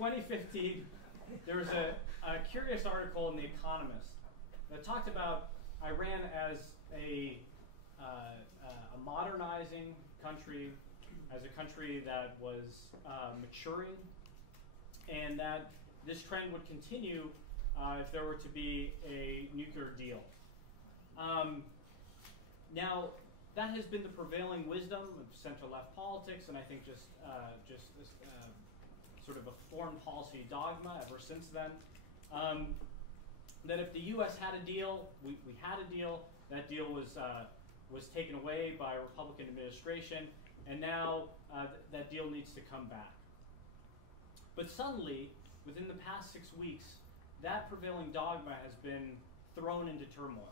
2015, there was a curious article in The Economist that talked about Iran as a modernizing country, as a country that was maturing, and that this trend would continue if there were to be a nuclear deal. Now, that has been the prevailing wisdom of center-left politics, and I think just sort of a foreign policy dogma ever since then. That if the U.S. had a deal, we had a deal. That deal was taken away by a Republican administration, and now that deal needs to come back. But suddenly, within the past 6 weeks, that prevailing dogma has been thrown into turmoil.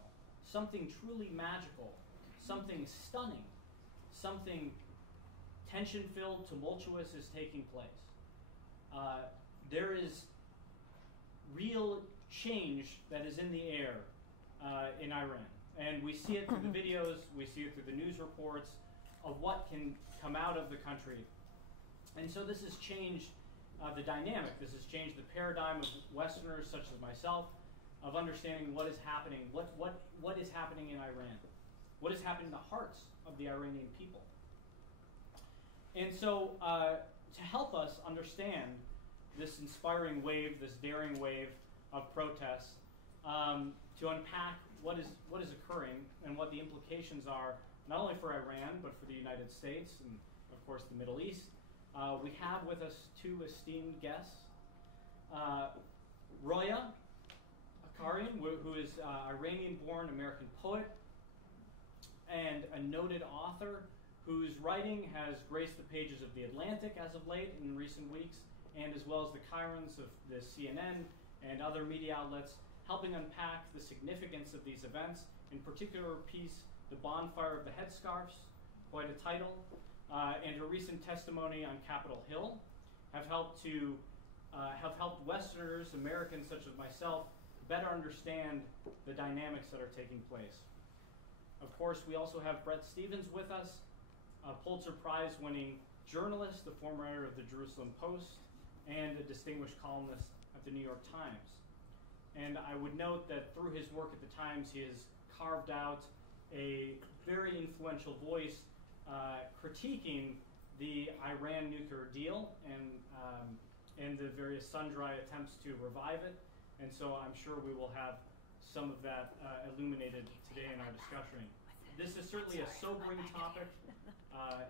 Something truly magical, something stunning, something tension-filled, tumultuous is taking place. There is real change that is in the air in Iran. And we see it through the videos, we see it through the news reports of what can come out of the country. And so this has changed the dynamic. This has changed the paradigm of Westerners such as myself of understanding what is happening, what is happening in Iran, what is happening in the hearts of the Iranian people. And so to help us understand this inspiring wave, this daring wave of protests, to unpack what is occurring and what the implications are, not only for Iran, but for the United States and, of course, the Middle East. We have with us two esteemed guests. Roya Hakakian, who is Iranian-born American poet and a noted author whose writing has graced the pages of The Atlantic as of late in recent weeks, and as well as the chyrons of the CNN and other media outlets, helping unpack the significance of these events. In particular, her piece, The Bonfire of the Headscarves, quite a title, and her recent testimony on Capitol Hill have helped Westerners, Americans such as myself, better understand the dynamics that are taking place. Of course, we also have Bret Stephens with us, a Pulitzer Prize-winning journalist, the former editor of the Jerusalem Post, and a distinguished columnist at the New York Times. And I would note that through his work at the Times, he has carved out a very influential voice critiquing the Iran nuclear deal and the various sundry attempts to revive it. And so I'm sure we will have some of that illuminated today in our discussion. This is certainly a sobering topic.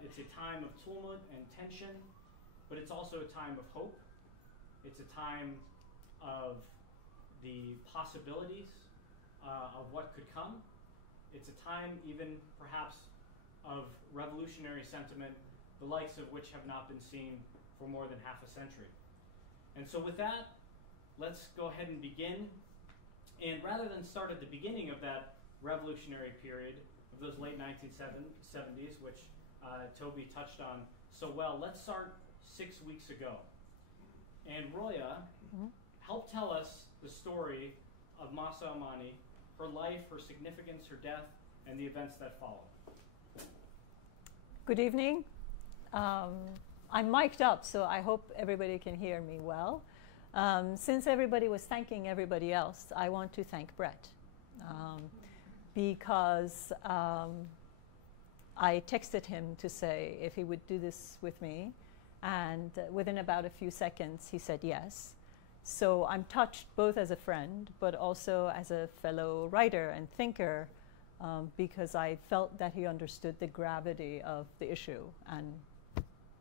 It's a time of tumult and tension, but it's also a time of hope. It's a time of the possibilities of what could come. It's a time even perhaps of revolutionary sentiment, the likes of which have not been seen for more than half a century. And so with that, let's go ahead and begin. And rather than start at the beginning of that revolutionary period, of those late 1970s, which Toby touched on so well, let's start 6 weeks ago. And Roya, help tell us the story of Mahsa Amini, her life, her significance, her death, and the events that followed. Good evening. I'm mic'd up, so I hope everybody can hear me well. Since everybody was thanking everybody else, I want to thank Bret. Because I texted him to say if he would do this with me, and within about a few seconds, he said yes. So I'm touched both as a friend, but also as a fellow writer and thinker, because I felt that he understood the gravity of the issue, and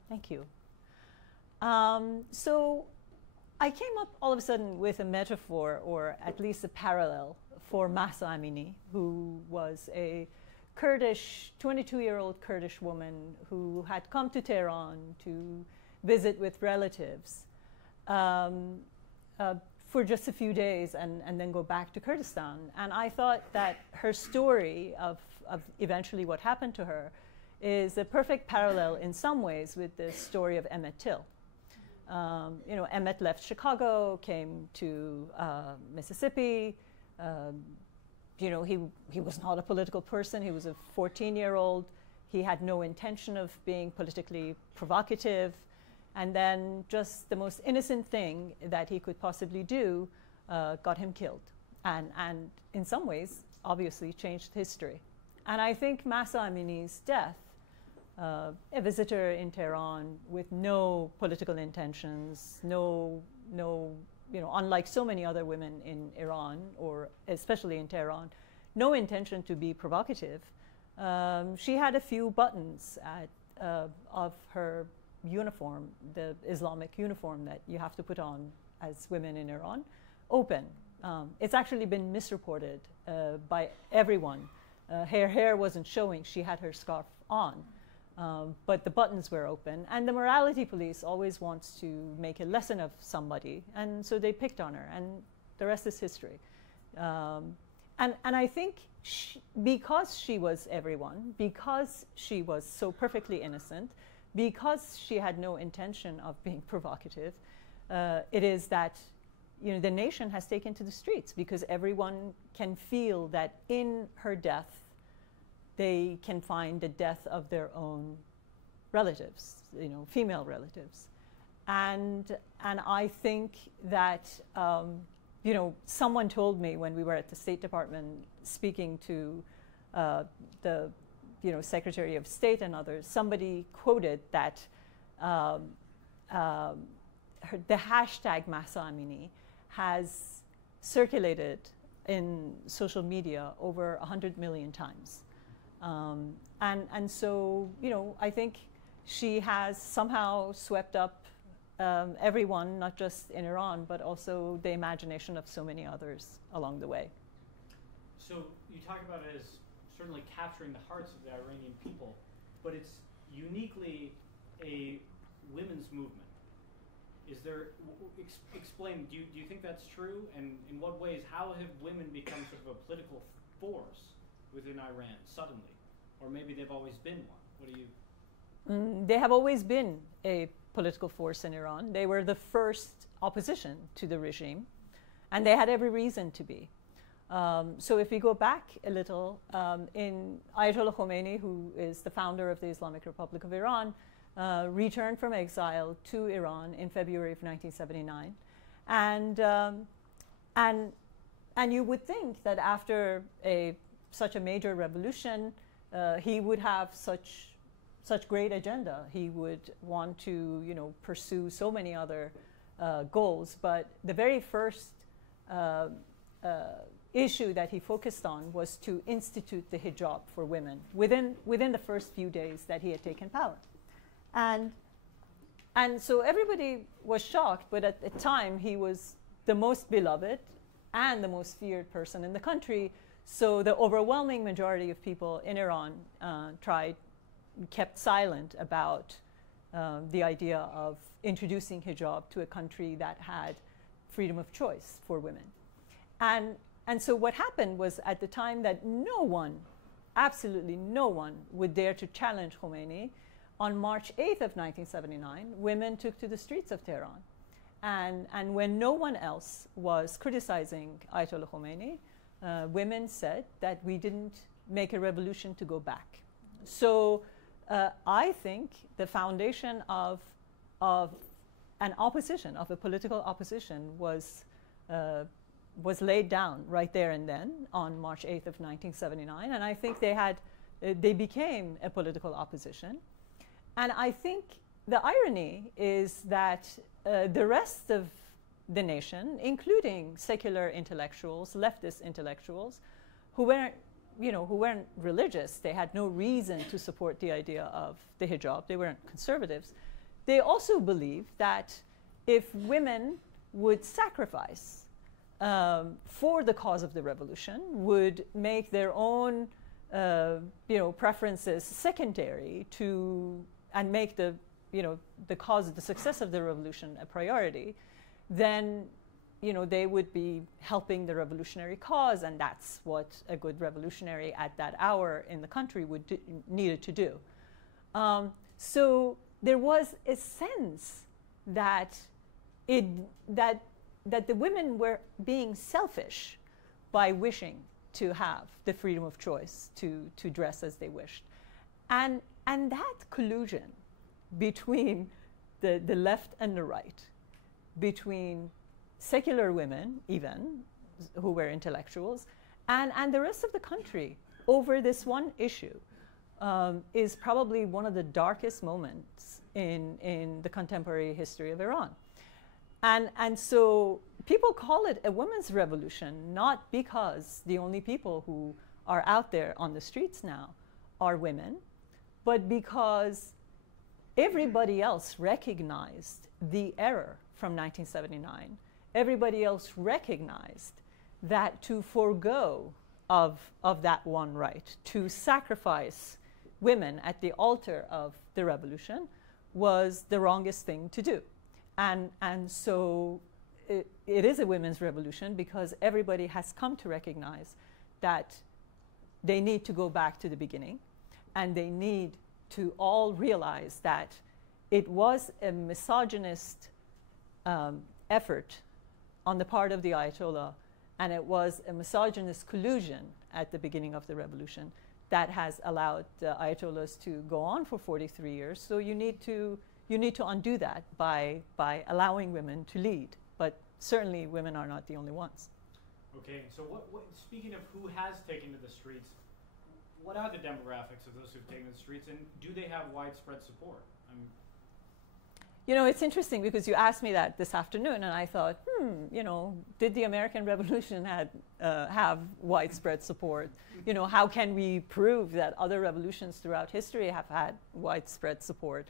thank you. So I came up all of a sudden with a metaphor, or at least a parallel, for Mahsa Amini, who was a Kurdish, 22-year-old Kurdish woman who had come to Tehran to visit with relatives for just a few days and then go back to Kurdistan. And I thought that her story of eventually what happened to her is a perfect parallel in some ways with the story of Emmett Till. You know, Emmett left Chicago, came to Mississippi. You know, he was not a political person. He was a 14-year-old. He had no intention of being politically provocative. And then just the most innocent thing that he could possibly do got him killed. And in some ways, obviously, changed history. And I think Mahsa Amini's death, a visitor in Tehran with no political intentions, unlike so many other women in Iran, or especially in Tehran, no intention to be provocative. She had a few buttons of her uniform, the Islamic uniform that you have to put on as women in Iran, open. It's actually been misreported by everyone. Her hair wasn't showing. She had her scarf on. But the buttons were open. And the morality police always wants to make a lesson of somebody. And so they picked on her. And the rest is history. And I think because she was everyone, because she was so perfectly innocent, because she had no intention of being provocative, it is that the nation has taken to the streets, because everyone can feel that in her death, they can find the death of their own relatives, female relatives. And I think that, someone told me when we were at the State Department speaking to the Secretary of State and others, somebody quoted that the hashtag Mahsa Amini has circulated in social media over 100 million times. And so, I think she has somehow swept up everyone, not just in Iran, but also the imagination of so many others along the way. So you talk about it as certainly capturing the hearts of the Iranian people, but it's uniquely a women's movement. Is there, explain, do you think that's true? And in what ways, how have women become sort of a political force within Iran suddenly? Or maybe they've always been one. What do you? They have always been a political force in Iran. They were the first opposition to the regime, and they had every reason to be. So if we go back a little, in Ayatollah Khomeini, who is the founder of the Islamic Republic of Iran, returned from exile to Iran in February of 1979. And you would think that after such a major revolution, he would have such great agenda. He would want to, pursue so many other goals. But the very first issue that he focused on was to institute the hijab for women within the first few days that he had taken power. And so everybody was shocked, but at the time he was the most beloved and the most feared person in the country. So the overwhelming majority of people in Iran kept silent about the idea of introducing hijab to a country that had freedom of choice for women. And so what happened was, at the time that no one, absolutely no one, would dare to challenge Khomeini, on March 8th of 1979, women took to the streets of Tehran. And when no one else was criticizing Ayatollah Khomeini, women said that we didn't make a revolution to go back. So I think the foundation of an opposition, of a political opposition, was laid down right there and then on March 8th of 1979. And I think they became a political opposition. And I think the irony is that the rest of the nation, including secular intellectuals, leftist intellectuals, who weren't religious, they had no reason to support the idea of the hijab, they weren't conservatives, they also believed that if women would sacrifice for the cause of the revolution, would make their own preferences secondary and make the success of the revolution a priority, then they would be helping the revolutionary cause, and that's what a good revolutionary at that hour in the country needed to do. So there was a sense that the women were being selfish by wishing to have the freedom of choice to dress as they wished. And that collusion between the left and the right, between secular women, even, who were intellectuals, and the rest of the country over this one issue is probably one of the darkest moments in the contemporary history of Iran. And so people call it a women's revolution, not because the only people who are out there on the streets now are women, but because everybody else recognized the error from 1979. Everybody else recognized that to forego of that one right, to sacrifice women at the altar of the revolution, was the wrongest thing to do. And so it is a women's revolution because everybody has come to recognize that they need to go back to the beginning, and they need to all realize that it was a misogynist effort on the part of the Ayatollah, and it was a misogynist collusion at the beginning of the revolution that has allowed the Ayatollahs to go on for 43 years. So you need to undo that by allowing women to lead. But certainly women are not the only ones. Okay, so speaking of who has taken to the streets, what are the demographics of those who've taken to the streets, and do they have widespread support? You know, it's interesting because you asked me that this afternoon, and I thought, you know, did the American Revolution have widespread support? You know, how can we prove that other revolutions throughout history have had widespread support?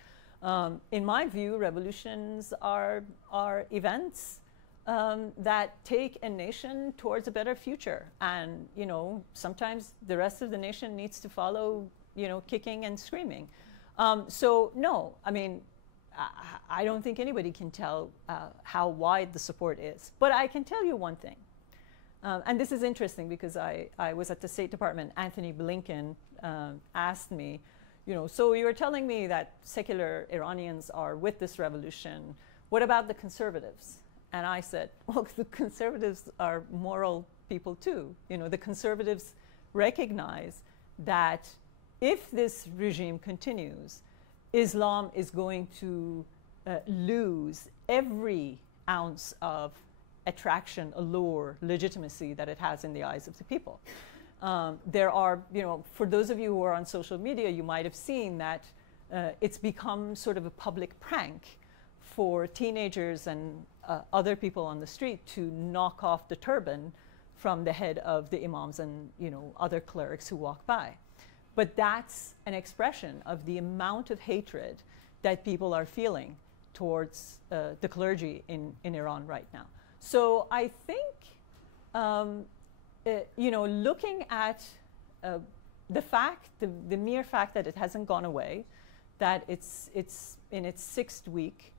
In my view, revolutions are events that take a nation towards a better future. And, you know, sometimes the rest of the nation needs to follow, you know, kicking and screaming. So, no, I mean, I don't think anybody can tell how wide the support is. But I can tell you one thing. And this is interesting because I was at the State Department. Anthony Blinken asked me, you know, so you were telling me that secular Iranians are with this revolution. What about the conservatives? And I said, well, the conservatives are moral people too. You know, the conservatives recognize that if this regime continues, Islam is going to lose every ounce of attraction, allure, legitimacy that it has in the eyes of the people. There are, you know, for those of you who are on social media, you might have seen that it's become sort of a public prank for teenagers and other people on the street to knock off the turban from the head of the imams and, you know, other clerics who walk by. But that's an expression of the amount of hatred that people are feeling towards the clergy in Iran right now. So I think, you know, looking at the mere fact that it hasn't gone away, that it's in its 6th week,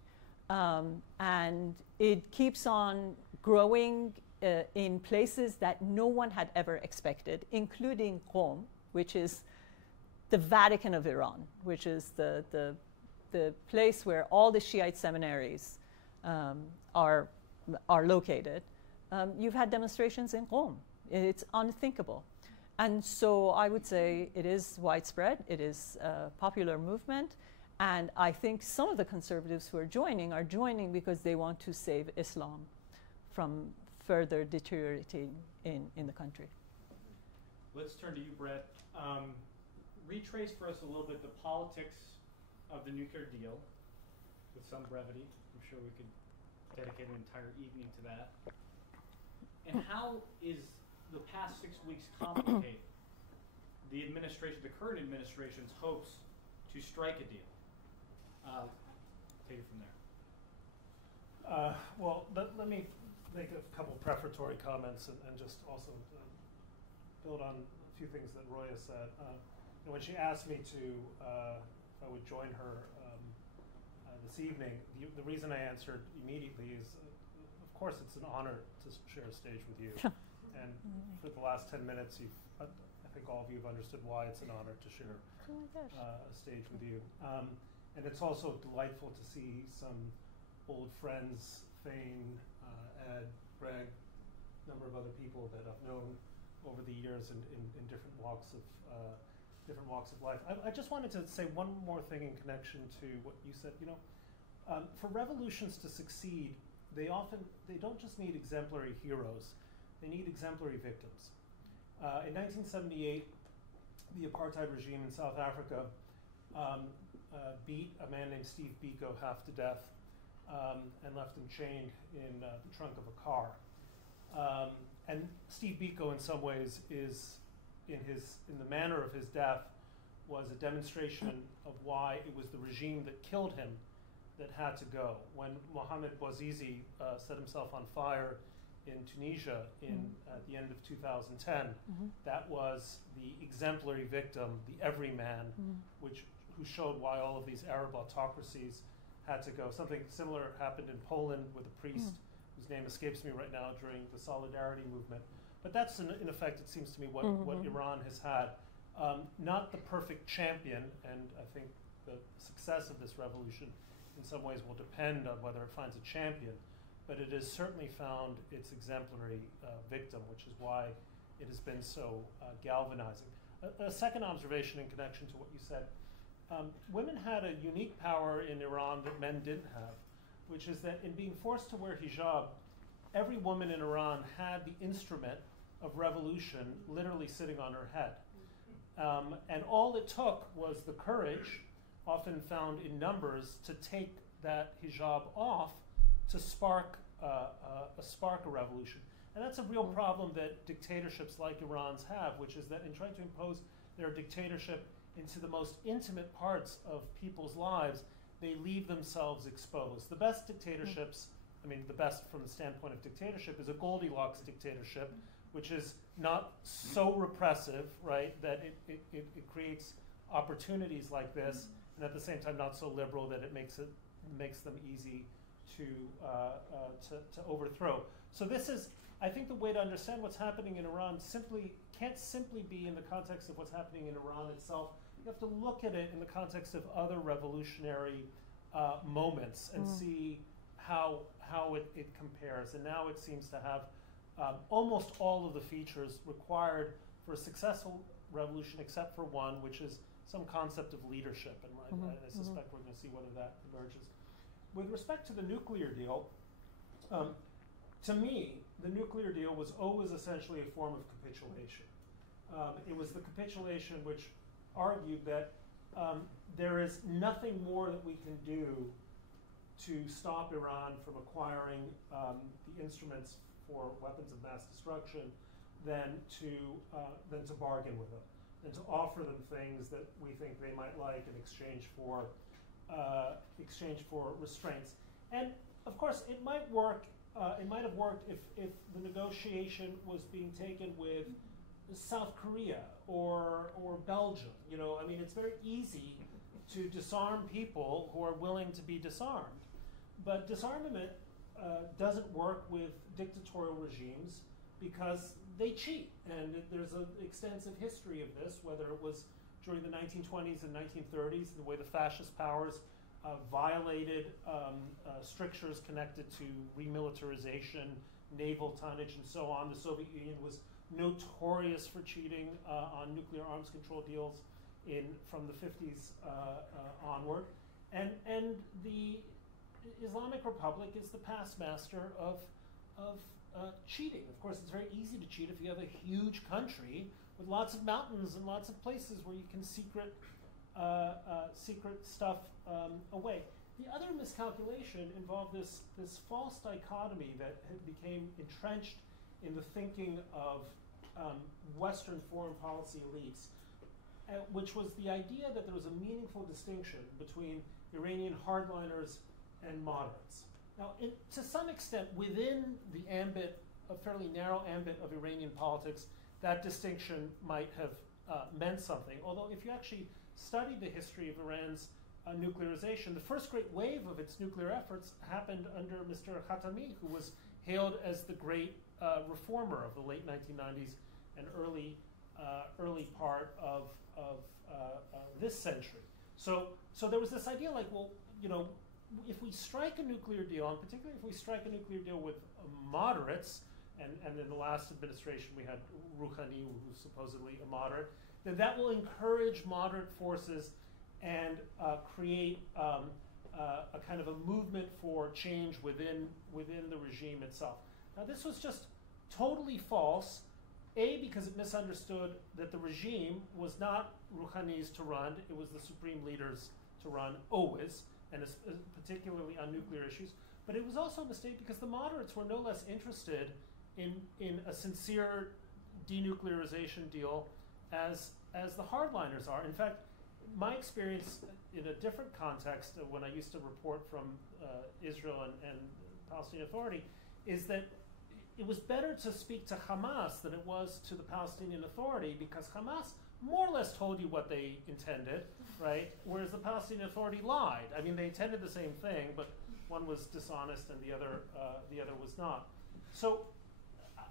and it keeps on growing in places that no one had ever expected, including Qom, which is the Vatican of Iran, which is the place where all the Shiite seminaries are located. You've had demonstrations in Qom. It's unthinkable. And so I would say it is widespread. It is a popular movement. And I think some of the conservatives who are joining because they want to save Islam from further deteriorating in the country. Let's turn to you, Bret. Retrace for us a little bit the politics of the nuclear deal with some brevity. I'm sure we could dedicate an entire evening to that. And how is the past 6 weeks complicate the current administration's hopes to strike a deal? Take it from there. Well, let me make a couple prefatory comments and just also build on a few things that Roya said. When she asked me to, if I would join her this evening, the reason I answered immediately is, of course, it's an honor to share a stage with you. And for the last 10 minutes, I think all of you have understood why it's an honor to share a stage with you. And it's also delightful to see some old friends, Thane, Ed, Greg, a number of other people that I've known over the years in different walks of life. I just wanted to say one more thing in connection to what you said. You know, For revolutions to succeed, they don't just need exemplary heroes, they need exemplary victims. In 1978, the apartheid regime in South Africa beat a man named Steve Biko half to death and left him chained in the trunk of a car. And Steve Biko, in some ways, is in the manner of his death, was a demonstration of why it was the regime that killed him that had to go. When Mohamed Bouazizi set himself on fire in Tunisia at the end of 2010, that was the exemplary victim, the everyman, who showed why all of these Arab autocracies had to go. Something similar happened in Poland with a priest whose name escapes me right now during the Solidarity movement. But that's, in effect, it seems to me, what Iran has had. Not the perfect champion, and I think the success of this revolution in some ways will depend on whether it finds a champion, but it has certainly found its exemplary victim, which is why it has been so galvanizing. A second observation in connection to what you said, women had a unique power in Iran that men didn't have, which is that in being forced to wear hijab, every woman in Iran had the instrument of revolution literally sitting on her head. And all it took was the courage, often found in numbers, to take that hijab off to spark a revolution. And that's a real problem that dictatorships like Iran's have, which is that in trying to impose their dictatorship into the most intimate parts of people's lives, they leave themselves exposed. The best dictatorships, I mean, the best from the standpoint of dictatorship, is a Goldilocks dictatorship, which is not so repressive, right, that it creates opportunities like this, and at the same time not so liberal that it makes them easy to overthrow. So this is, I think, the way to understand what's happening in Iran can't simply be in the context of what's happening in Iran itself. You have to look at it in the context of other revolutionary moments and see how it compares. And now it seems to have almost all of the features required for a successful revolution, except for one, which is some concept of leadership. And I suspect we're going to see whether that emerges. With respect to the nuclear deal, to me, the nuclear deal was always essentially a form of capitulation. It was the capitulation which argued that there is nothing more that we can do to stop Iran from acquiring the instruments for weapons of mass destruction than to bargain with them, than to offer them things that we think they might like in exchange for restraints. And of course, it might work. It might have worked if the negotiation was being taken with South Korea or Belgium. You know, I mean, it's very easy to disarm people who are willing to be disarmed, but disarmament doesn't work with dictatorial regimes because they cheat, and there's an extensive history of this, whether it was during the 1920s and 1930s, the way the fascist powers violated strictures connected to remilitarization, naval tonnage, and so on. The Soviet Union was notorious for cheating on nuclear arms control deals from the 50s onward. And the Islamic Republic is the past master of cheating. Of course, it's very easy to cheat if you have a huge country with lots of mountains and lots of places where you can secret stuff away. The other miscalculation involved this false dichotomy that became entrenched in the thinking of Western foreign policy elites, which was the idea that there was a meaningful distinction between Iranian hardliners and moderates. Now, to some extent, within the ambit, a fairly narrow ambit of Iranian politics, that distinction might have meant something. Although if you actually study the history of Iran's nuclearization, the first great wave of its nuclear efforts happened under Mr. Khatami, who was hailed as the great reformer of the late 1990s and early part of this century. So there was this idea like, well, you know, if we strike a nuclear deal, and particularly if we strike a nuclear deal with moderates, and in the last administration we had Rouhani, who was supposedly a moderate, then that will encourage moderate forces and create a kind of a movement for change within the regime itself. Now, this was just totally false. A, because it misunderstood that the regime was not Rouhani's to run, it was the supreme leaders to run always, and particularly on nuclear issues. But it was also a mistake because the moderates were no less interested in a sincere denuclearization deal as the hardliners are. In fact, my experience in a different context when I used to report from Israel and Palestinian Authority is that it was better to speak to Hamas than it was to the Palestinian Authority, because Hamas more or less told you what they intended, right? Whereas the Palestinian Authority lied. I mean, they intended the same thing, but one was dishonest and the other was not. So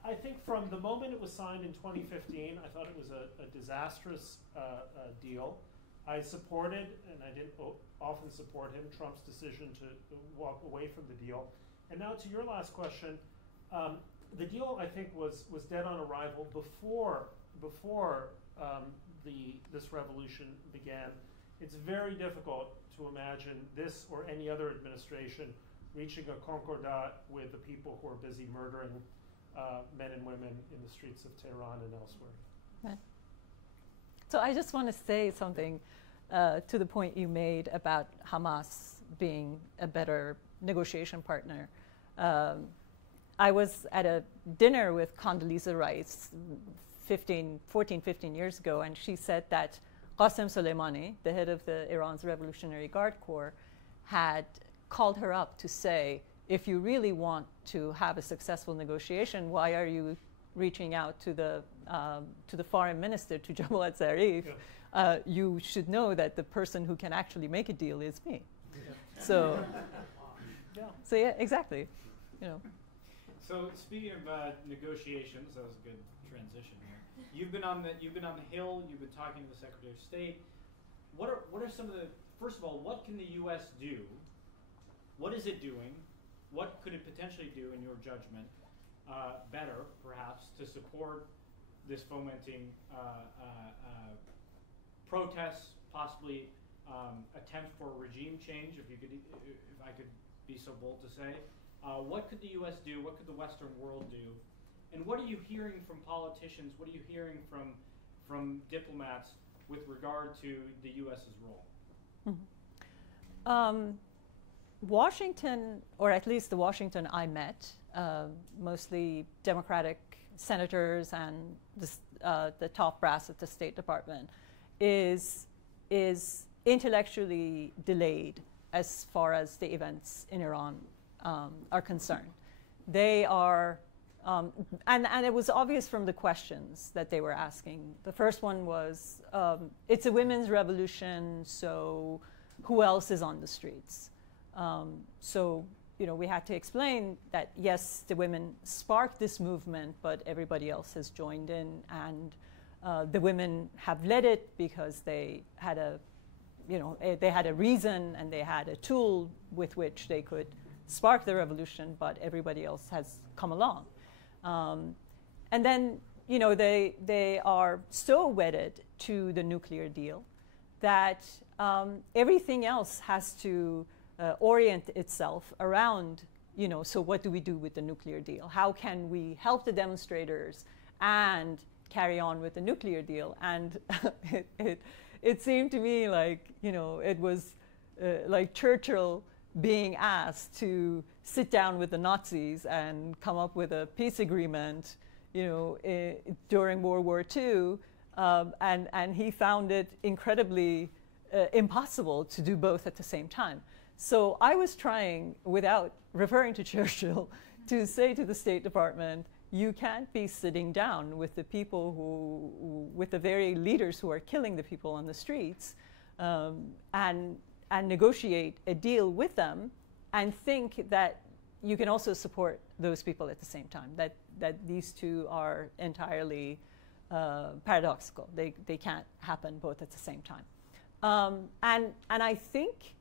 I think from the moment it was signed in 2015, I thought it was a disastrous deal. I supported, and I didn't often support him, Trump's decision to walk away from the deal. And now to your last question, the deal, I think, was dead on arrival before this revolution began. It's very difficult to imagine this or any other administration reaching a concordat with the people who are busy murdering men and women in the streets of Tehran and elsewhere. Right. So I just want to say something to the point you made about Hamas being a better negotiation partner. I was at a dinner with Condoleezza Rice 14, 15 years ago, and she said that Qasem Soleimani, the head of Iran's Revolutionary Guard Corps, had called her up to say, if you really want to have a successful negotiation, why are you reaching out to the foreign minister, to Javad Zarif? Yeah. You should know that the person who can actually make a deal is me. Yeah. So, so yeah, exactly. You know. So speaking of negotiations, that was a good transition here. You've been on the Hill. You've been talking to the Secretary of State. What are some of the, first of all, what can the U.S. do? What is it doing? What could it potentially do, in your judgment, better, perhaps, to support this fomenting protests, possibly attempt for regime change, if I could be so bold to say? What could the U.S. do? What could the Western world do? And what are you hearing from politicians? What are you hearing from diplomats with regard to the U.S.'s role? Mm-hmm. Washington, or at least the Washington I met, mostly Democratic senators and the top brass at the State Department, is intellectually delayed as far as the events in Iran are concerned. They are, and it was obvious from the questions that they were asking. The first one was, it's a women's revolution, so who else is on the streets? So, we had to explain that, yes, the women sparked this movement, but everybody else has joined in, and the women have led it because they had they had a reason and they had a tool with which they could spark the revolution, but everybody else has come along. And then, they are so wedded to the nuclear deal that everything else has to orient itself around, so what do we do with the nuclear deal? How can we help the demonstrators and carry on with the nuclear deal? And it seemed to me like, it was like Churchill being asked to sit down with the Nazis and come up with a peace agreement, during World War II, and he found it incredibly impossible to do both at the same time. So I was trying, without referring to Churchill, to say to the State Department, you can't be sitting down with the people with the very leaders who are killing the people on the streets, and negotiate a deal with them and think that you can also support those people at the same time, that these two are entirely paradoxical. They can't happen both at the same time. And I think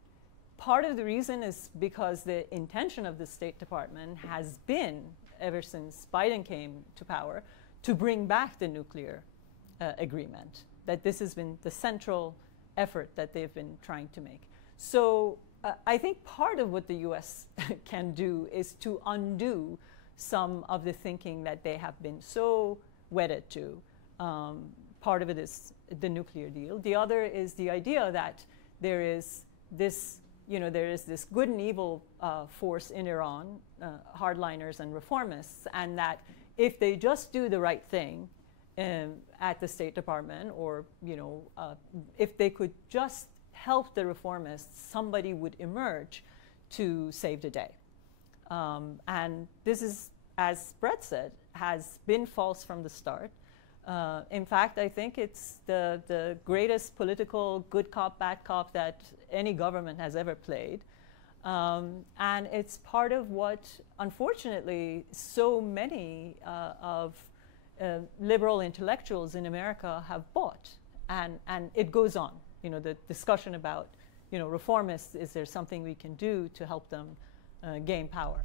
part of the reason is because the intention of the State Department has been, ever since Biden came to power, to bring back the nuclear agreement, that this has been the central effort that they've been trying to make. So I think part of what the U.S. can do is to undo some of the thinking that they have been so wedded to. Part of it is the nuclear deal. The other is the idea that there is this, there is this good and evil force in Iran, hardliners and reformists, and that if they just do the right thing at the State Department, or if they could just help the reformists, somebody would emerge to save the day. And this is, as Bret said, has been false from the start. In fact, I think it's the greatest political good cop, bad cop that any government has ever played. And it's part of what, unfortunately, so many of liberal intellectuals in America have bought. And it goes on. The discussion about, reformists, is there something we can do to help them gain power?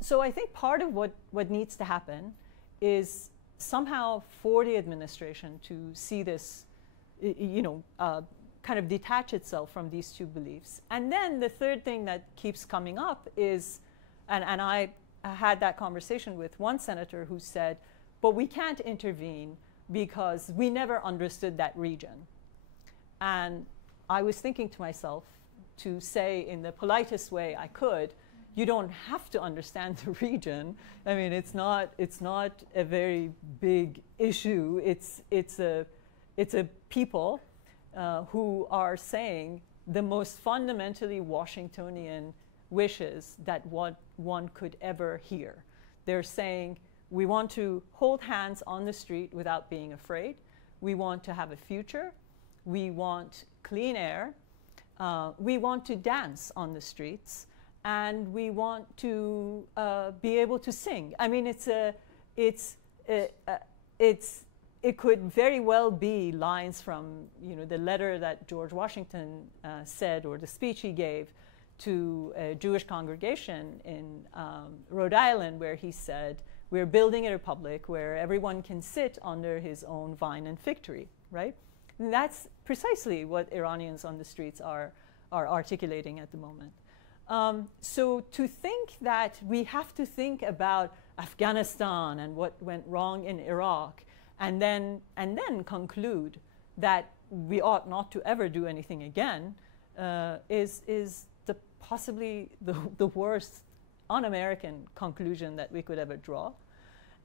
So I think part of what needs to happen is somehow for the administration to see this, kind of detach itself from these two beliefs. And then the third thing that keeps coming up is, and I had that conversation with one senator who said, but we can't intervene because we never understood that region. And I was thinking to myself, to say in the politest way I could, you don't have to understand the region. I mean, it's not a very big issue. It's a people who are saying the most fundamentally Washingtonian wishes that one could ever hear. They're saying, we want to hold hands on the street without being afraid. We want to have a future. We want clean air. We want to dance on the streets. And we want to be able to sing. I mean, it could very well be lines from the letter that George Washington said, or the speech he gave to a Jewish congregation in Rhode Island, where he said, "We're building a republic where everyone can sit under his own vine and fig tree," right? And that's precisely what Iranians on the streets are articulating at the moment. So to think that we have to think about Afghanistan and what went wrong in Iraq, and then conclude that we ought not to ever do anything again, is possibly the worst un-American conclusion that we could ever draw.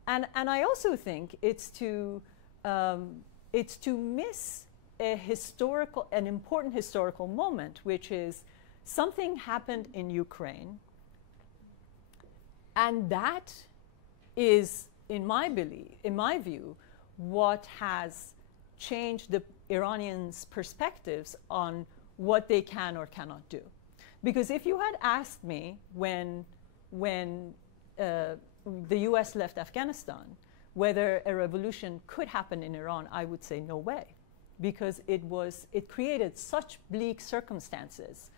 And I also think it's to miss an important historical moment, which is something happened in Ukraine, and that is, in my view, what has changed the Iranians' perspectives on what they can or cannot do. Because if you had asked me when the US left Afghanistan whether a revolution could happen in Iran, I would say no way, because it created such bleak circumstances.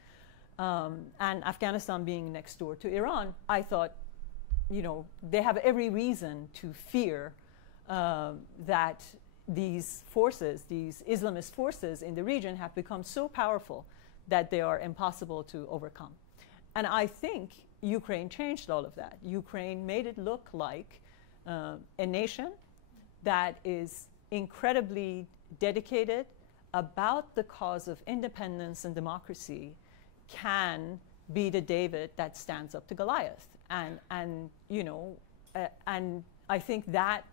And Afghanistan being next door to Iran, I thought, they have every reason to fear that these forces, these Islamist forces in the region, have become so powerful that they are impossible to overcome. And I think Ukraine changed all of that. Ukraine made it look like a nation that is incredibly dedicated about the cause of independence and democracy, can be the David that stands up to Goliath. And I think that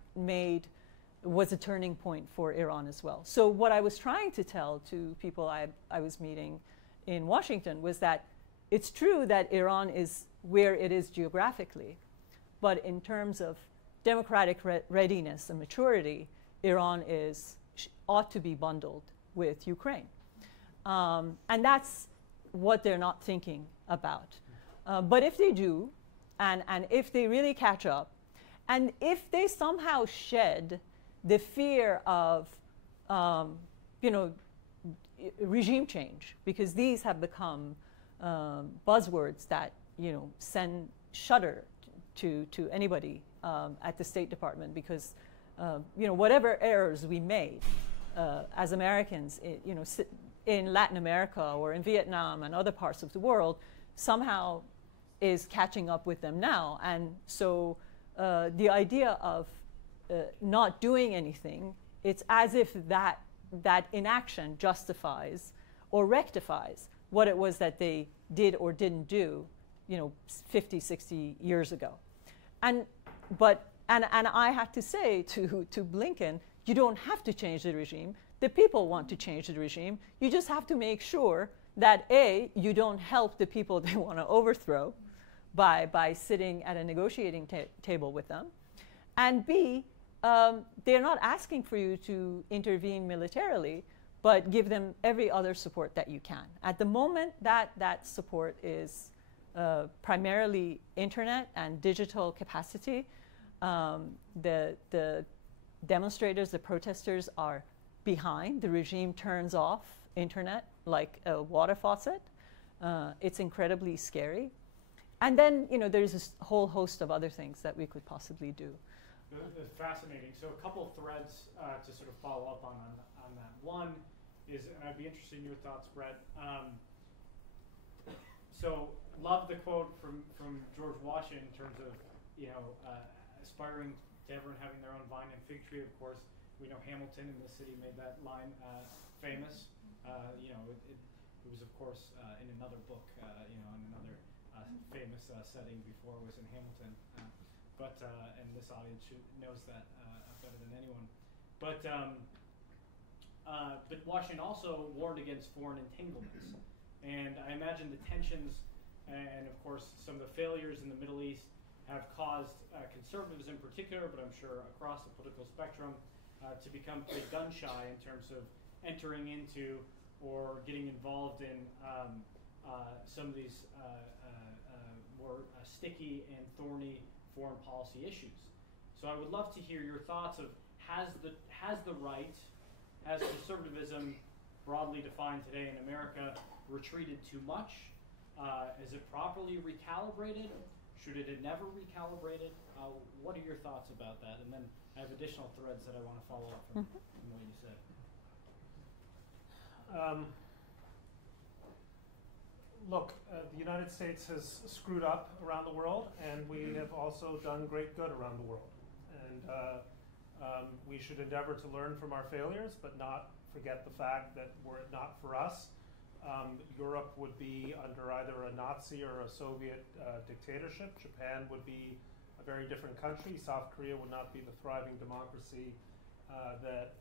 was a turning point for Iran as well. So what I was trying to tell to people I was meeting in Washington was that it's true that Iran is where it is geographically, but in terms of democratic readiness and maturity, Iran ought to be bundled with Ukraine. And that's what they're not thinking about. But if they do, and if they really catch up, and if they somehow shed the fear of regime change, because these have become buzzwords that send shudder to anybody at the State Department, because whatever errors we made as Americans, in Latin America or in Vietnam and other parts of the world somehow is catching up with them now. And so the idea of not doing anything, it's as if that inaction justifies or rectifies what it was that they did or didn't do, 50, 60 years ago. And I had to say to Blinken, you don't have to change the regime. The people want to change the regime. You just have to make sure that A, you don't help the people they want to overthrow by sitting at a negotiating table with them. And B, they're not asking for you to intervene militarily, but give them every other support that you can. At the moment, that support is primarily internet and digital capacity. The demonstrators, the protesters are behind. The regime turns off internet like a water faucet. It's incredibly scary. And then, there's this whole host of other things that we could possibly do. That's fascinating. So a couple of threads to sort of follow up on that. One is, and I'd be interested in your thoughts, Bret. So love the quote from George Washington in terms of, aspiring to everyone having their own vine and fig tree. Of course, we know Hamilton in the city made that line famous. It was, of course, in another book, in another famous setting before it was in Hamilton. And this audience knows that better than anyone. But Washington also warned against foreign entanglements. And I imagine the tensions and, of course, some of the failures in the Middle East have caused conservatives in particular, but I'm sure across the political spectrum, to become pretty gun-shy in terms of entering into or getting involved in some of these more sticky and thorny foreign policy issues. So I would love to hear your thoughts of has the right, has conservatism broadly defined today in America retreated too much? Is it properly recalibrated? Should it have never recalibrated? What are your thoughts about that? And then I have additional threads that I want to follow up from what you said. Look, the United States has screwed up around the world, and we have also done great good around the world. And we should endeavor to learn from our failures, but not forget the fact that were it not for us, Europe would be under either a Nazi or a Soviet dictatorship. Japan would be a very different country. South Korea would not be the thriving democracy that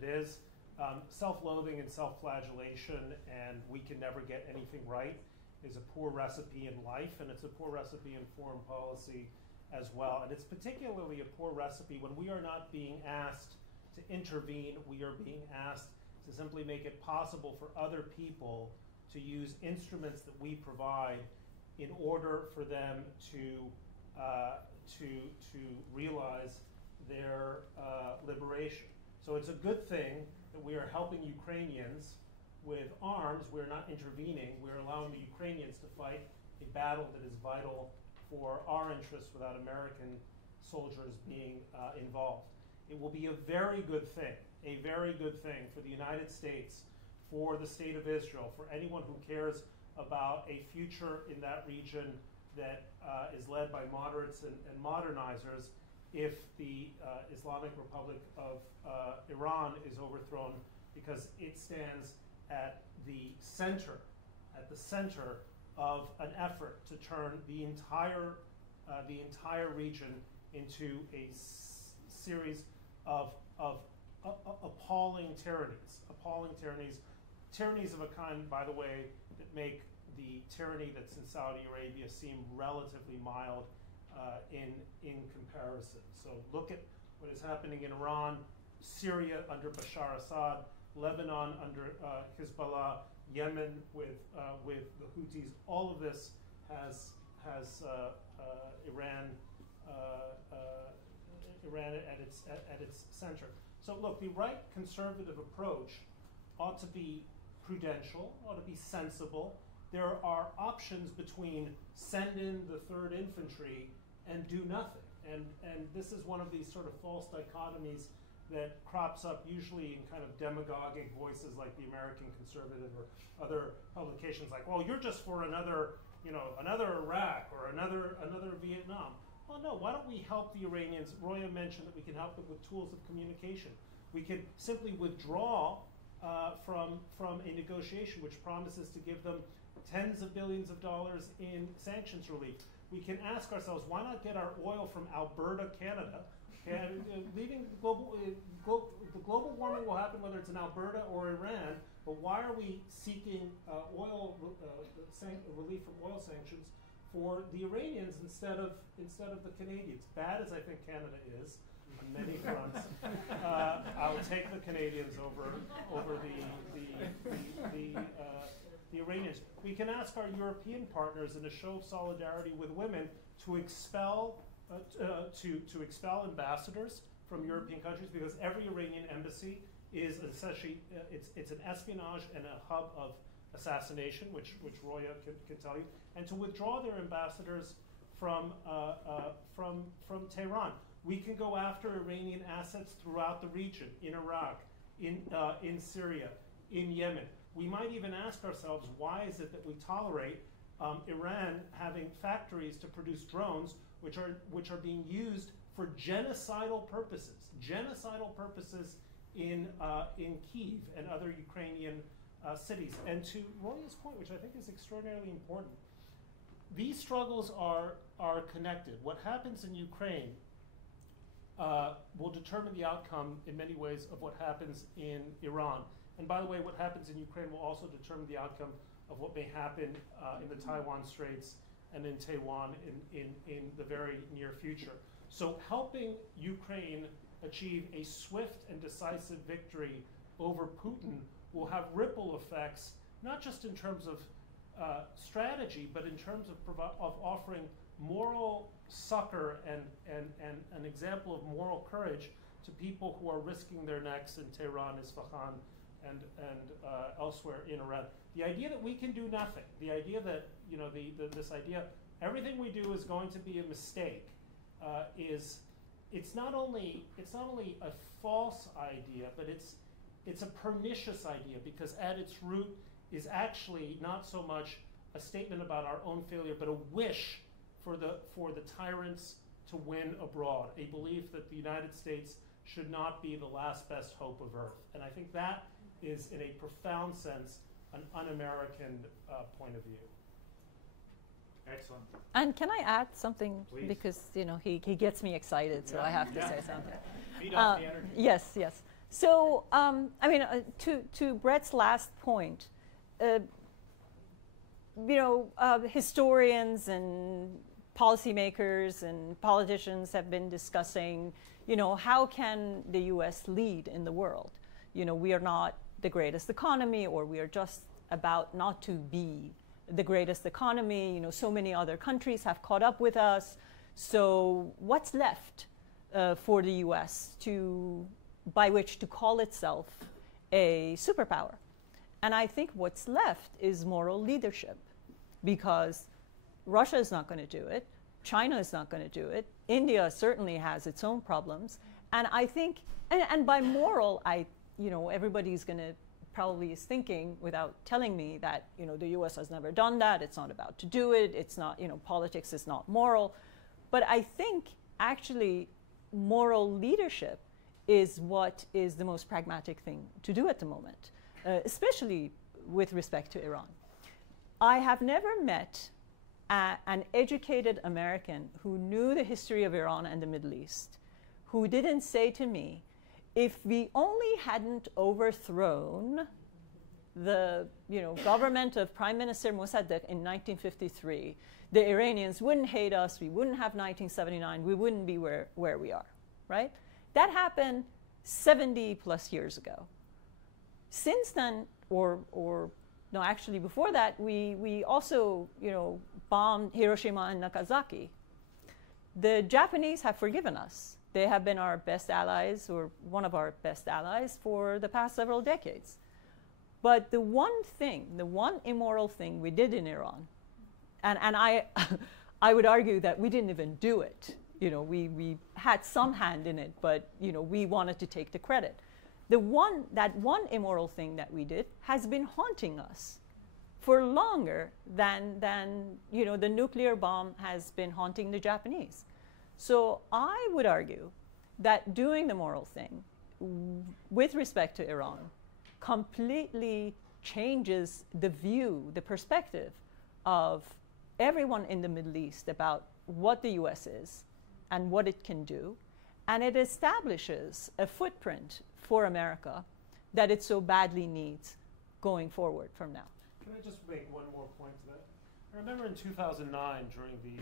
it is. Self-loathing and self-flagellation and we can never get anything right is a poor recipe in life, and it's a poor recipe in foreign policy as well. And it's particularly a poor recipe when we are not being asked to intervene. We are being asked to simply make it possible for other people to use instruments that we provide in order for them to realize their liberation. So it's a good thing that we are helping Ukrainians with arms. We're not intervening. We're allowing the Ukrainians to fight a battle that is vital for our interests without American soldiers being involved. It will be a very good thing for the United States, for the state of Israel, for anyone who cares about a future in that region that is led by moderates and modernizers, if the Islamic Republic of Iran is overthrown, because it stands at the center of an effort to turn the entire region into a series of appalling tyrannies of a kind, by the way, that make the tyranny that's in Saudi Arabia seem relatively mild in comparison. So look at what is happening in Iran, Syria under Bashar Assad, Lebanon under Hezbollah, Yemen with the Houthis. All of this has Iran at its center. So look, the right conservative approach ought to be prudential, ought to be sensible. There are options between send in the 3rd Infantry and do nothing. And this is one of these sort of false dichotomies that crops up usually in kind of demagogic voices like the American Conservative or other publications like, well, you're just for another, another Iraq or another Vietnam. Well, no, why don't we help the Iranians? Roya mentioned that we can help them with tools of communication. We can simply withdraw from a negotiation which promises to give them tens of billions of dollars in sanctions relief. We can ask ourselves, why not get our oil from Alberta, Canada? And leaving the global warming will happen whether it's in Alberta or Iran, but why are we seeking relief from oil sanctions for the Iranians instead of the Canadians? Bad as I think Canada is on many fronts, I'll take the Canadians over the Iranians. We can ask our European partners in a show of solidarity with women to expel ambassadors from European countries, because every Iranian embassy is essentially it's an espionage and a hub of assassination, which Roya can tell you, and to withdraw their ambassadors from Tehran. We can go after Iranian assets throughout the region, in Iraq, in Syria, in Yemen. We might even ask ourselves, why is it that we tolerate Iran having factories to produce drones which are being used for genocidal purposes in Kyiv and other Ukrainian cities? And to Roya's point, which I think is extraordinarily important, these struggles are connected. What happens in Ukraine will determine the outcome in many ways of what happens in Iran. And by the way, what happens in Ukraine will also determine the outcome of what may happen in the Taiwan Straits and in Taiwan in the very near future. So helping Ukraine achieve a swift and decisive victory over Putin will have ripple effects, not just in terms of strategy, but in terms of offering moral succor and an example of moral courage to people who are risking their necks in Tehran, Isfahan, and elsewhere in Iran. The idea that we can do nothing, the idea that this idea everything we do is going to be a mistake, it's not only a false idea, but it's a pernicious idea, because at its root is actually not so much a statement about our own failure, but a wish for the tyrants to win abroad, a belief that the United States should not be the last best hope of Earth. And I think that is, in a profound sense, an un-American point of view. Excellent. And can I add something? Please. Because he gets me excited, so I have to say something. Feed off the energy. Yes. So to Bret's last point, historians and policymakers and politicians have been discussing, how can the U.S. lead in the world? We are not the greatest economy, or we are just about not to be the greatest economy. So many other countries have caught up with us. So what's left for the U.S. by which to call itself a superpower? And I think what's left is moral leadership, because Russia is not going to do it. China is not going to do it. India certainly has its own problems. And I think, and by moral, everybody's going to probably is thinking, without telling me, that the U.S. has never done that. It's not about to do it. It's not, politics is not moral. But I think actually moral leadership is what is the most pragmatic thing to do at the moment, especially with respect to Iran. I have never met an educated American who knew the history of Iran and the Middle East, who didn't say to me, if we only hadn't overthrown the government of Prime Minister Mossadegh in 1953, the Iranians wouldn't hate us, we wouldn't have 1979, we wouldn't be where we are, right? That happened 70 plus years ago. Since then, no, actually before that, we also bombed Hiroshima and Nagasaki. The Japanese have forgiven us. They have been our best allies, or one of our best allies, for the past several decades. But the one immoral thing we did in Iran, and I would argue that we didn't even do it. we had some hand in it, but we wanted to take the credit. That one immoral thing that we did has been haunting us for longer than the nuclear bomb has been haunting the Japanese. So I would argue that doing the moral thing with respect to Iran completely changes the view, the perspective of everyone in the Middle East about what the US is and what it can do, and it establishes a footprint for America that it so badly needs going forward from now. Can I just make one more point to that? I remember in 2009, during the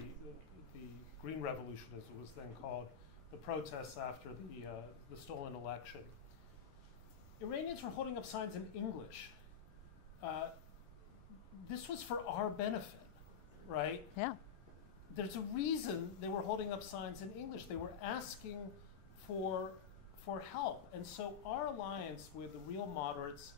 Green Revolution, as it was then called, the protests after the stolen election, Iranians were holding up signs in English. This was for our benefit, right? Yeah. There's a reason they were holding up signs in English. They were asking for help. And so our alliance with the real moderates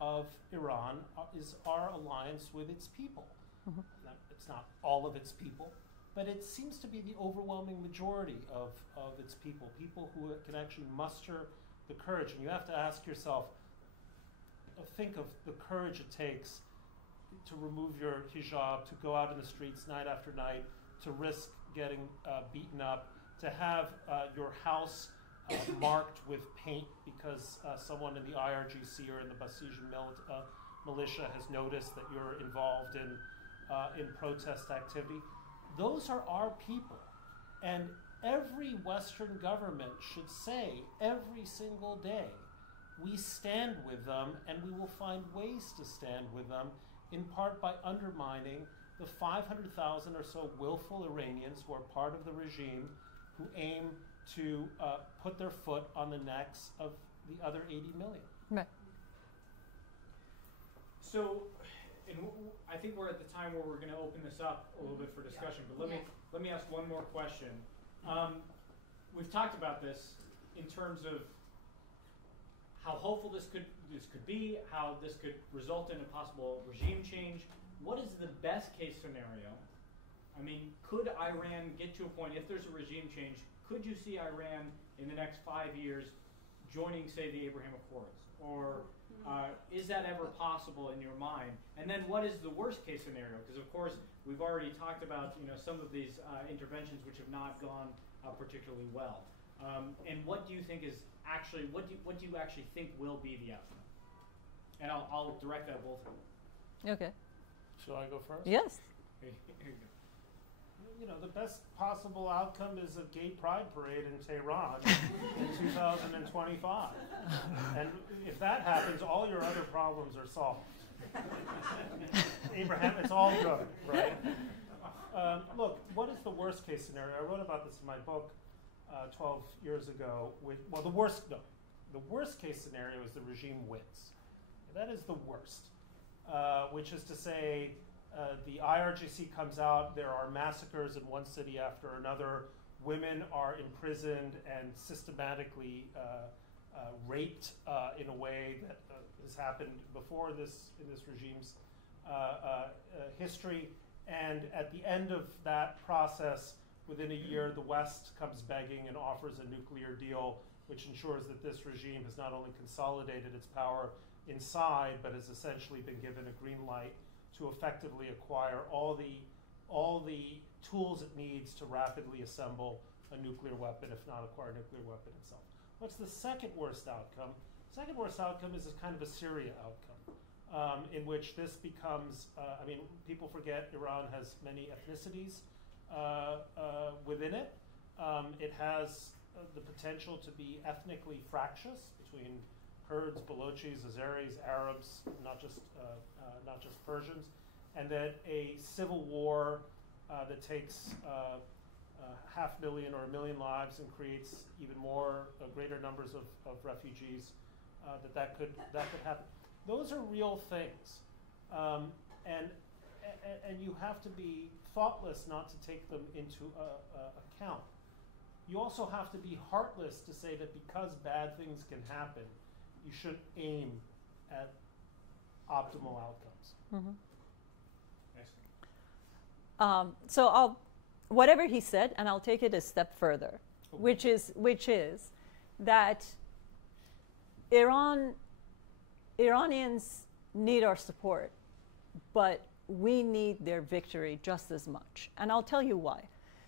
of Iran is our alliance with its people. Mm-hmm. Now, it's not all of its people, but it seems to be the overwhelming majority of its people who can actually muster the courage. And you have to ask yourself, think of the courage it takes to remove your hijab, to go out in the streets night after night, to risk getting beaten up, to have your house marked with paint because someone in the IRGC or in the Basijin militia has noticed that you're involved in protest activity. Those are our people. And every Western government should say every single day, we stand with them and we will find ways to stand with them, in part by undermining the 500,000 or so willful Iranians who are part of the regime who aim to put their foot on the necks of the other 80 million. Right. So, I think we're at the time where we're going to open this up a little bit for discussion, but let me ask one more question. We've talked about this in terms of how hopeful this could be, how this could result in a possible regime change. What is the best case scenario? I mean, could Iran get to a point, if there's a regime change, could you see Iran in the next 5 years joining, say, the Abraham Accords? Or is that ever possible in your mind? And then what is the worst case scenario? Because of course, we've already talked about some of these interventions which have not gone particularly well. And what do you think is actually, what do you actually think will be the outcome? And I'll direct that both of you. Okay. Shall I go first? Yes. Here you go. The best possible outcome is a gay pride parade in Tehran in 2025. And if that happens, all your other problems are solved. Abraham, it's all good, right? Look, what is the worst case scenario? I wrote about this in my book 12 years ago. The worst case scenario is the regime wins. That is the worst, which is to say, the IRGC comes out, there are massacres in one city after another, women are imprisoned and systematically raped in a way that has happened before in this regime's history. And at the end of that process, within a year, the West comes begging and offers a nuclear deal, which ensures that this regime has not only consolidated its power inside, but has essentially been given a green light to effectively acquire all the tools it needs to rapidly assemble a nuclear weapon, if not acquire a nuclear weapon itself. What's the second worst outcome? The second worst outcome is a kind of a Syria outcome, in which this becomes, people forget Iran has many ethnicities within it. It has the potential to be ethnically fractious between Kurds, Balochis, Azeris, Arabs, not just Persians, and that a civil war that takes 500,000 or 1 million lives and creates even more greater numbers of refugees, that could happen. Those are real things, and you have to be thoughtless not to take them into account. You also have to be heartless to say that because bad things can happen, you should aim at optimal outcomes. Mm-hmm. So whatever he said, and I'll take it a step further, which is that Iranians need our support, but we need their victory just as much. And I'll tell you why.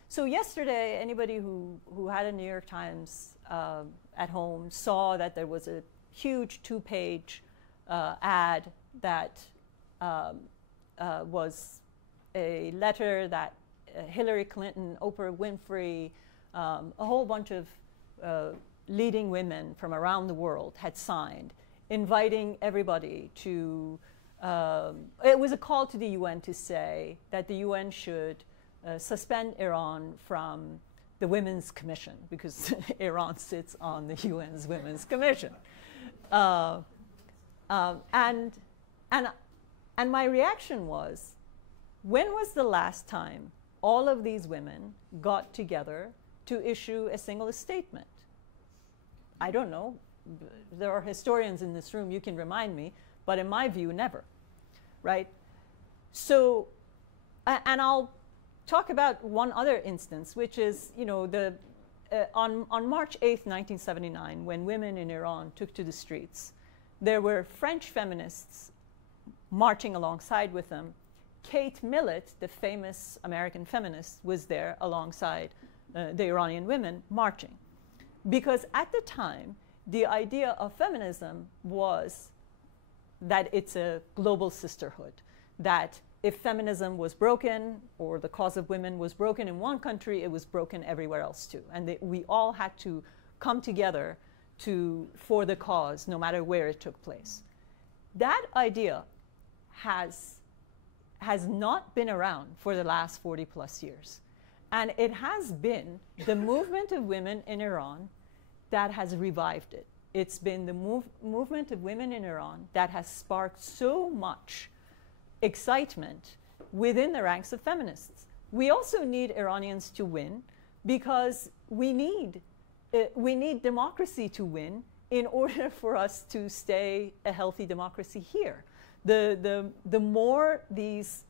So yesterday, anybody who had a New York Times at home saw that there was a huge 2-page ad that was a letter that Hillary Clinton, Oprah Winfrey, a whole bunch of leading women from around the world had signed, inviting everybody to, it was a call to the UN to say that the UN should suspend Iran from the Women's Commission, because Iran sits on the UN's Women's Commission. And my reaction was, when was the last time all of these women got together to issue a single statement? I don't know. There are historians in this room, you can remind me, but in my view, never, right? So, and I'll talk about one other instance, which is, you know, on March 8th, 1979, when women in Iran took to the streets, there were French feminists marching alongside with them. Kate Millett, the famous American feminist, was there alongside the Iranian women marching. Because at the time, the idea of feminism was that it's a global sisterhood, that if feminism was broken or the cause of women was broken in one country, it was broken everywhere else too. And we all had to come together for the cause, no matter where it took place. That idea has not been around for the last 40 plus years. And it has been the movement of women in Iran that has revived it. It's been the movement of women in Iran that has sparked so much excitement within the ranks of feminists. We also need Iranians to win, because we need democracy to win in order for us to stay a healthy democracy here. The more these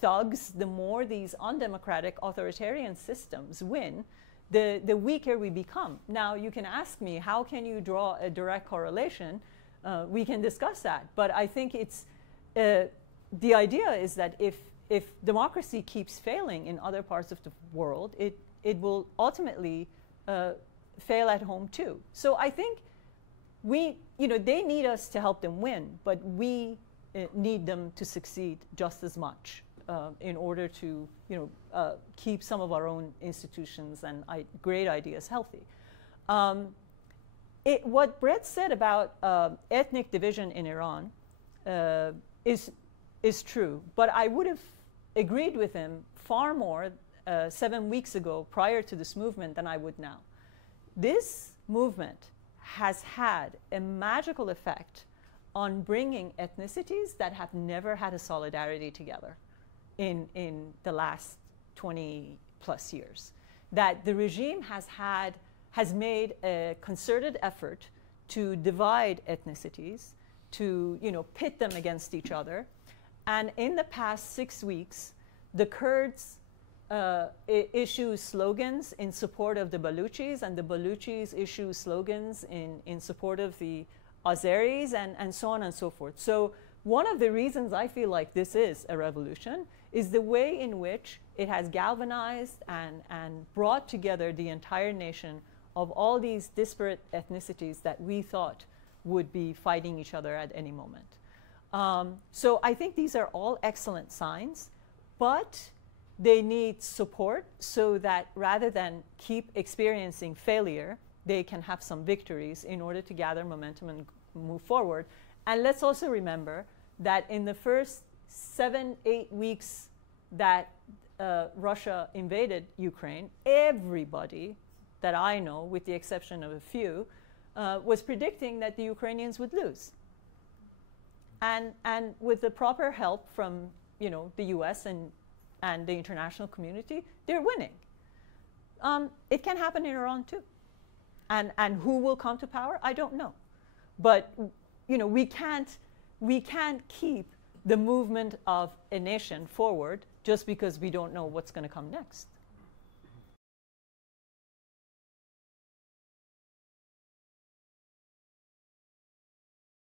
thugs, the more these undemocratic authoritarian systems win, the weaker we become. Now, you can ask me, how can you draw a direct correlation? We can discuss that. But I think it's, the idea is that if democracy keeps failing in other parts of the world, it will ultimately fail at home too. So I think they need us to help them win, but we need them to succeed just as much in order to keep some of our own institutions and great ideas healthy. What Bret said about ethnic division in Iran is true, but I would have agreed with him far more 7 weeks ago prior to this movement than I would now. This movement has had a magical effect on bringing ethnicities that have never had a solidarity together in the last 20 plus years. That the regime has made a concerted effort to divide ethnicities, to pit them against each other. And in the past 6 weeks, the Kurds issue slogans in support of the Baluchis, and the Baluchis issue slogans in support of the Azeris, and so on and so forth. So one of the reasons I feel like this is a revolution is the way in which it has galvanized and brought together the entire nation of all these disparate ethnicities that we thought would be fighting each other at any moment. So I think these are all excellent signs, but they need support so that rather than keep experiencing failure, they can have some victories in order to gather momentum and move forward. And let's also remember that in the first 7-8 weeks that Russia invaded Ukraine, everybody that I know, with the exception of a few, was predicting that the Ukrainians would lose. And with the proper help from the US and the international community, they're winning. It can happen in Iran too. And who will come to power? I don't know. But we can't keep the movement of a nation forward just because we don't know what's going to come next.